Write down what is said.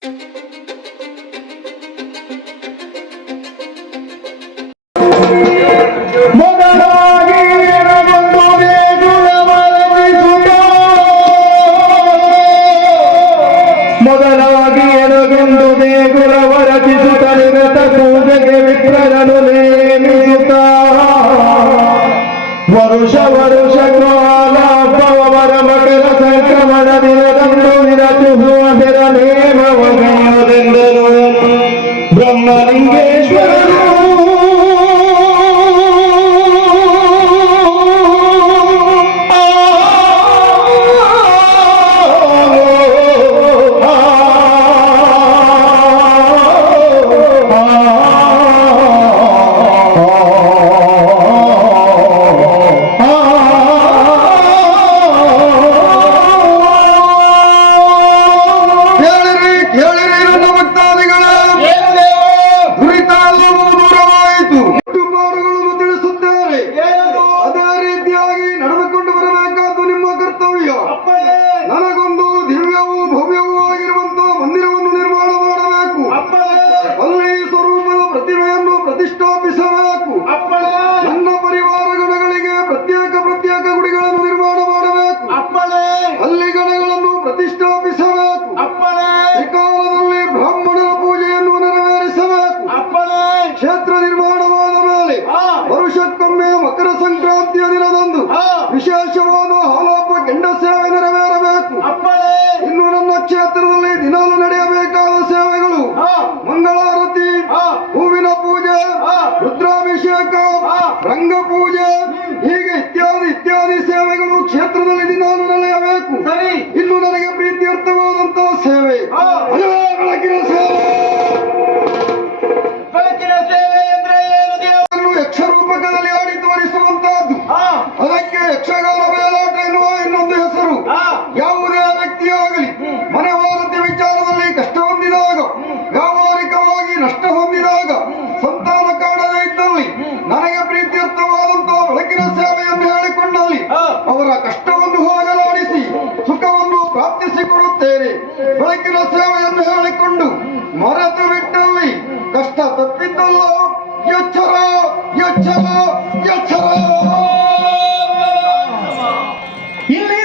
ಮೊದಲಾಗಿ ಎಡಗೊಂಡು ದೇಗುಲವ ರಚಿಸುತ್ತ ನಿರತ ಪೂಜೆಗೆ ವಿಪ್ರರನು ನೇಮಿಸುತ್ತ ವರುಷ ವರುಷ ಕಾಲ ಪವರ ಮಕರ ಸಂಕ್ರಮಣ ದಿನದಂದು ವಿರಚಿಸುವ ನೇಮವಗೆಯುವುದೆಂದರು ಬ್ರಹ್ಮಲಿಂಗೇಶ್ವರರು. ಪ್ರತಿಷ್ಠಾಪಿಸಬೇಕು. ನನ್ನ ಪರಿವಾರ ಗಣಗಳಿಗೆ ಪ್ರತ್ಯೇಕ ಗುಡಿಗಳನ್ನು ನಿರ್ಮಾಣ ಮಾಡಬೇಕು. ಅಲ್ಲಿ ಗಣಗಳನ್ನು ಪ್ರತಿಷ್ಠಾಪಿಸಬೇಕು. ತ್ರಿಕಾಲದಲ್ಲಿ ಬ್ರಾಹ್ಮಣರ ಪೂಜೆಯನ್ನು ನೆರವೇರಿಸಬೇಕು. ಕ್ಷೇತ್ರ ನಿರ್ಮಾಣವಾದ ಮೇಲೆ ವರುಷಕ್ಕೊಮ್ಮೆ ಮಕರ ಸಂಕ್ರಾಂತಿಯ ದಿನದಂದು ವಿಶೇಷವಾದ ಹಾಲಾಪ ಕೆಂಡ ಸೇವೆ ನೆರವೇರಬೇಕು. ಇನ್ನು ನನ್ನ ಕ್ಷೇತ್ರದಲ್ಲಿ ದಿನಾಲು ನಡೆಯಬೇಕಾದ ಸೇವೆಗಳು ಮಂಗಳಾರತಿ, ಹೂವಿನ ಪೂಜೆ, ರುದ್ರಾಭಿಷೇಕ, ರಂಗ ಪೂಜೆ, ಹೀಗೆ ಇತ್ಯಾದಿ ಸೇವೆಗಳು ಕ್ಷೇತ್ರದಲ್ಲಿ ದಿನಾಲು ನಡೆಯಬೇಕು. ಇನ್ನು ನನಗೆ ಪ್ರೀತ್ಯರ್ಥವಾದಂತಹ ಸೇವೆ ಬೆಳಕಿನ ಸೇವೆ. ಯಕ್ಷ ರೂಪಕದಲ್ಲಿ ಆಡಿ ತೋರಿಸುವಂತಹದ್ದು. ಅದಕ್ಕೆ ಯಕ್ಷಗಾನ ಬಯಲಾಟ ಎನ್ನುವ ಇನ್ನೊಂದು ಹೆಸರು. ಯಾವುದೇ ವ್ಯಕ್ತಿಯಾಗಲಿ ಮನೆ ವಾರತೆ ವಿಚಾರದಲ್ಲಿ ಕಷ್ಟ ಹೊಂದಿದಾಗ, ವ್ಯಾವಹಾರಿಕವಾಗಿ ನಷ್ಟ ಹೊಂದಿದಾಗ, ಸಂತಾನ ಕಾಣದೇ ಇದ್ದಲ್ಲಿ ನನಗೆ ಪ್ರೀತ್ಯರ್ಥವಾದಂತಹ ಬೆಳಕಿನ ಸೇವೆಯನ್ನು ಹೇಳಿಕೊಂಡಲ್ಲಿ ಅವರ ಕಷ್ಟವನ್ನು ಹೋಗಲಾಡಿಸಿ ಸುಖವನ್ನು ಪ್ರಾಪ್ತಿಸಿಕೊಡುತ್ತೇನೆ. ಬೆಳಕಿನ ಸೇವೆಯನ್ನು ಹೇಳಿಕೊಂಡು ಮರೆತು ಬಿಟ್ಟಲ್ಲಿ ಕಷ್ಟ ತಪ್ಪಿದ್ದಲ್ಲ. ಎಚ್ಚರ ಎಚ್ಚರ ಎಚ್ಚರ. ಇಲ್ಲಿ